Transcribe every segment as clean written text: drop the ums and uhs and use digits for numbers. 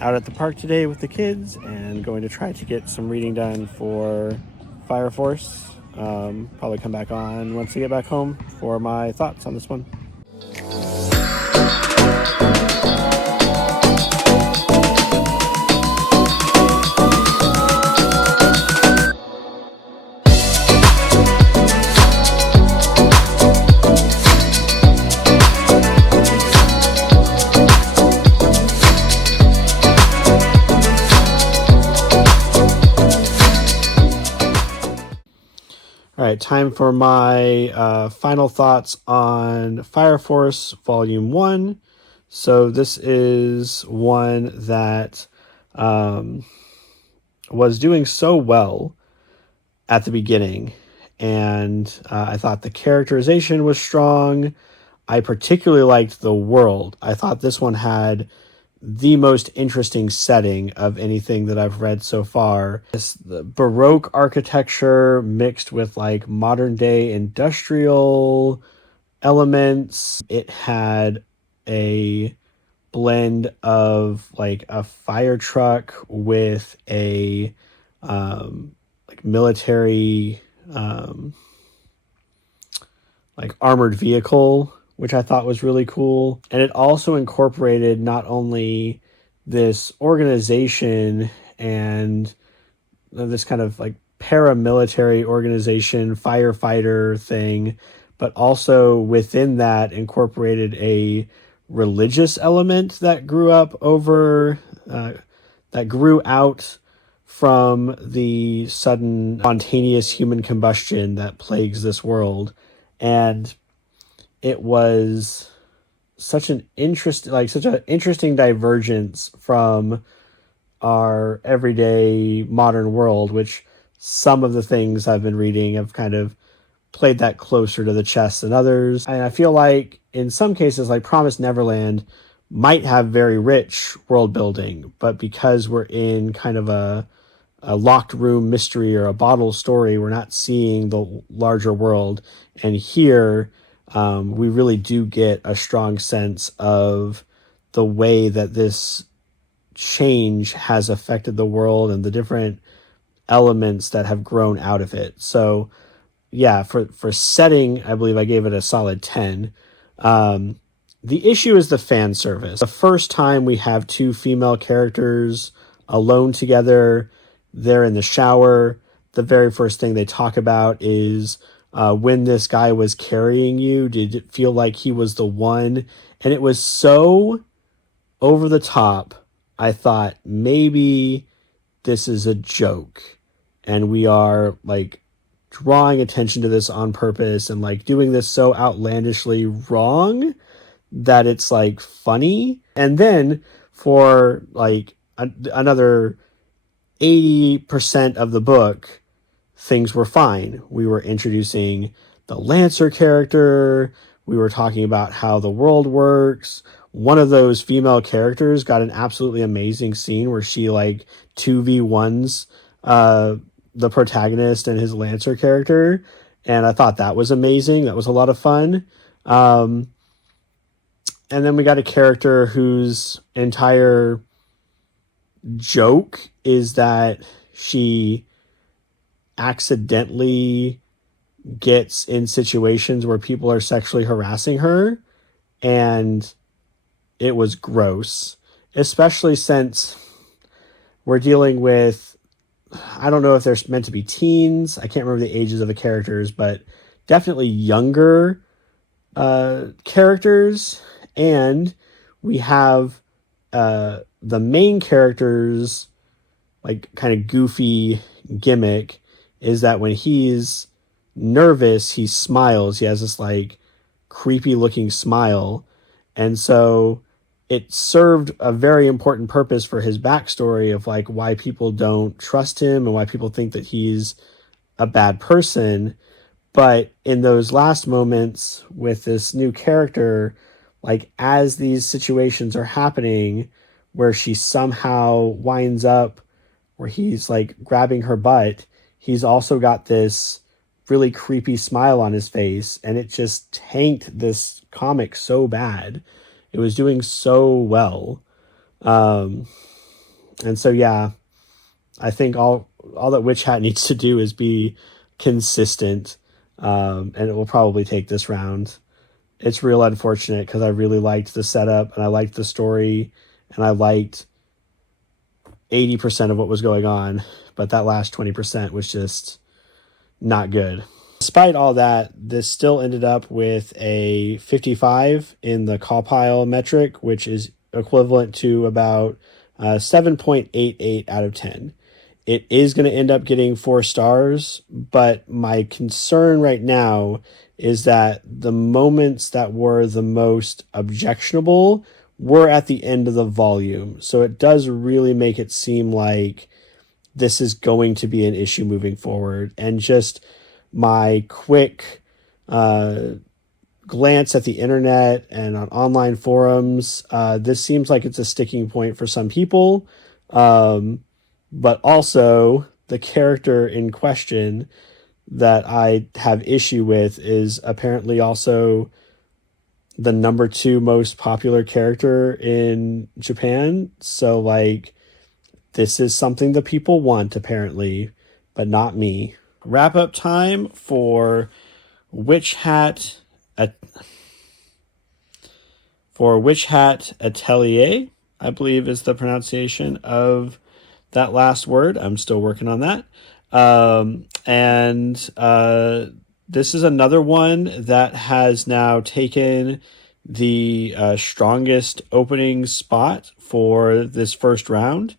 out at the park today with the kids and going to try to get some reading done for Fire Force. Probably come back on once I get back home for my thoughts on this one. All right, time for my final thoughts on Fire Force Volume 1. So this is one that was doing so well at the beginning, and I thought the characterization was strong. I particularly liked the world. I thought this one had the most interesting setting of anything that I've read so far. The Baroque architecture mixed with like modern day industrial elements. It had a blend of like a fire truck with a like military like armored vehicle, which I thought was really cool. And it also incorporated not only this organization and this kind of like paramilitary organization, firefighter thing, but also within that incorporated a religious element that grew up over, that grew out from the sudden spontaneous human combustion that plagues this world. And it was such an interesting divergence from our everyday modern world, which some of the things I've been reading have kind of played that closer to the chest than others. And I feel like in some cases, like Promised Neverland might have very rich world building, but because we're in kind of a locked room mystery or a bottle story, we're not seeing the larger world. And here, we really do get a strong sense of the way that this change has affected the world and the different elements that have grown out of it. So yeah, for setting, I believe I gave it a solid 10. The issue is the fan service. The first time we have two female characters alone together, they're in the shower. The very first thing they talk about is when this guy was carrying you, did it feel like he was the one? And it was so over the top. I thought maybe this is a joke and we are like drawing attention to this on purpose and like doing this so outlandishly wrong that it's like funny. And then for like another 80% of the book, things were fine. We were introducing the Lancer character. We were talking about how the world works. One of those female characters got an absolutely amazing scene where she like 2v1s the protagonist and his Lancer character. And I thought that was amazing. That was a lot of fun. And then we got a character whose entire joke is that she accidentally gets in situations where people are sexually harassing her, and it was gross, especially since we're dealing with, I don't know if they're meant to be teens. I can't remember the ages of the characters, but definitely younger characters. And we have the main character's like kind of goofy gimmick is that when he's nervous, he smiles. He has this like creepy looking smile. And so it served a very important purpose for his backstory of like why people don't trust him and why people think that he's a bad person. But in those last moments with this new character, like as these situations are happening where she somehow winds up where he's like grabbing her butt, he's also got this really creepy smile on his face, and it just tanked this comic so bad. It was doing so well. And so, yeah, I think all that Witch Hat needs to do is be consistent, and it will probably take this round. It's real unfortunate because I really liked the setup and I liked the story and I liked 80% of what was going on, but that last 20% was just not good. Despite all that, this still ended up with a 55 in the call pile metric, which is equivalent to about 7.88 out of 10. It is going to end up getting 4 stars, but my concern right now is that the moments that were the most objectionable were at the end of the volume. So it does really make it seem like this is going to be an issue moving forward. And just my quick glance at the internet and on online forums, this seems like it's a sticking point for some people. But also the character in question that I have issue with is apparently also the number 2 most popular character in Japan. So like, this is something that people want apparently, but not me. Wrap up time for Witch Hat Atelier, I believe is the pronunciation of that last word. I'm still working on that. This is another one that has now taken the strongest opening spot for this first round.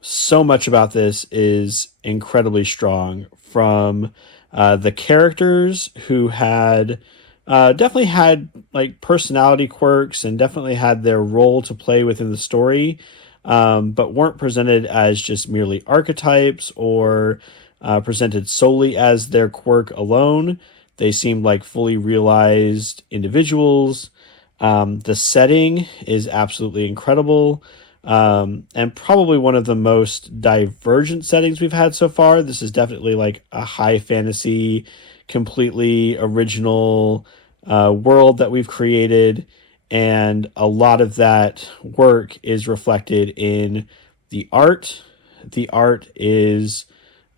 So much about this is incredibly strong, from the characters who had definitely had like personality quirks and definitely had their role to play within the story, but weren't presented as just merely archetypes or presented solely as their quirk alone. They seemed like fully realized individuals. The setting is absolutely incredible, and probably one of the most divergent settings we've had so far. This is definitely like a high fantasy, completely original world that we've created. And a lot of that work is reflected in the art. The art is,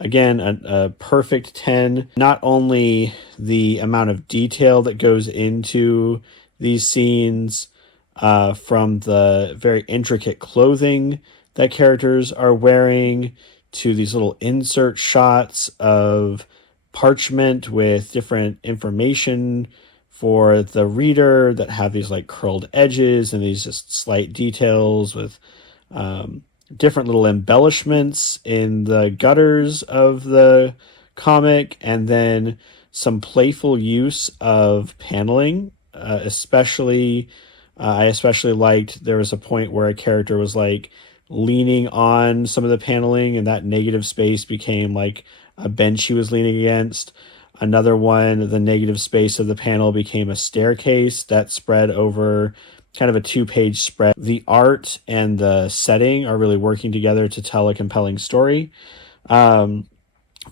again, a perfect 10. Not only the amount of detail that goes into these scenes, from the very intricate clothing that characters are wearing to these little insert shots of parchment with different information for the reader that have these like curled edges and these just slight details with different little embellishments in the gutters of the comic, and then some playful use of paneling. I especially liked, there was a point where a character was like leaning on some of the paneling and that negative space became like a bench he was leaning against. Another one, the negative space of the panel became a staircase that spread over kind of a 2-page spread. The art and the setting are really working together to tell a compelling story. From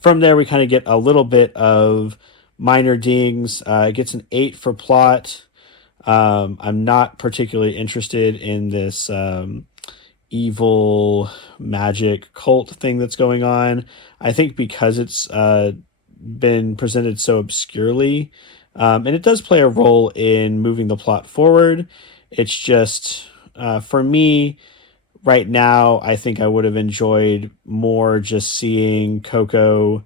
there, we kind of get a little bit of minor dings. It gets an 8 for plot. I'm not particularly interested in this evil magic cult thing that's going on. I think because it's been presented so obscurely, and it does play a role in moving the plot forward. It's just, for me right now, I think I would have enjoyed more just seeing Coco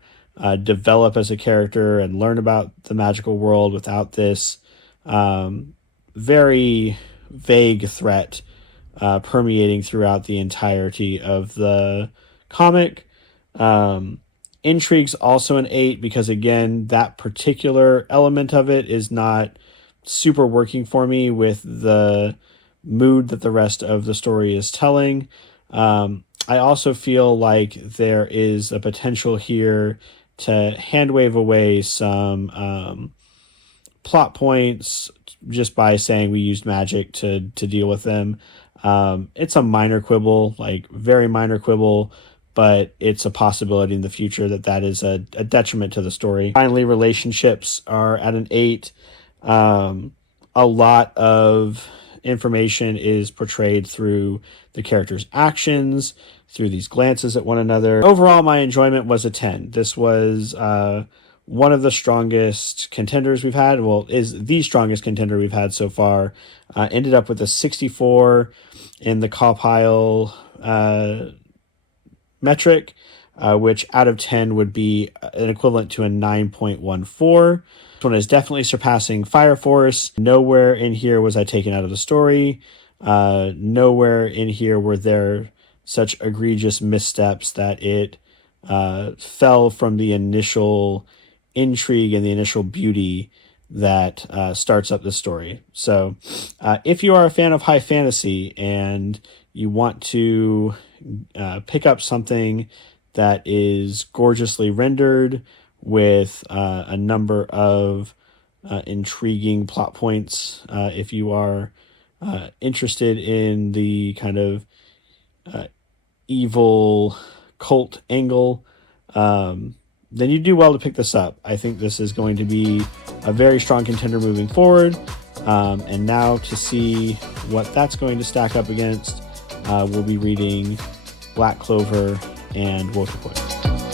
develop as a character and learn about the magical world without this very vague threat permeating throughout the entirety of the comic. Intrigue's also an 8 because, again, that particular element of it is not super working for me with the mood that the rest of the story is telling. I also feel like there is a potential here to handwave away some plot points just by saying we used magic to deal with them. It's a minor quibble, like very minor quibble, but it's a possibility in the future that is a detriment to the story. Finally, relationships are at an 8. A lot of information is portrayed through the characters' actions, through these glances at one another. Overall, my enjoyment was a 10. This was one of the strongest contenders we've had. Well, is the strongest contender we've had so far. Ended up with a 64 in the Cawpile metric, which out of 10 would be an equivalent to a 9.14. This one is definitely surpassing Fire Force. Nowhere in here was I taken out of the story. Nowhere in here were there such egregious missteps that it fell from the initial intrigue and the initial beauty that starts up the story. So if you are a fan of high fantasy and you want to pick up something that is gorgeously rendered with a number of intriguing plot points, if you are interested in the kind of evil cult angle, then you do well to pick this up. I think this is going to be a very strong contender moving forward. And now to see what that's going to stack up against, we'll be reading Black Clover and Wotakoi.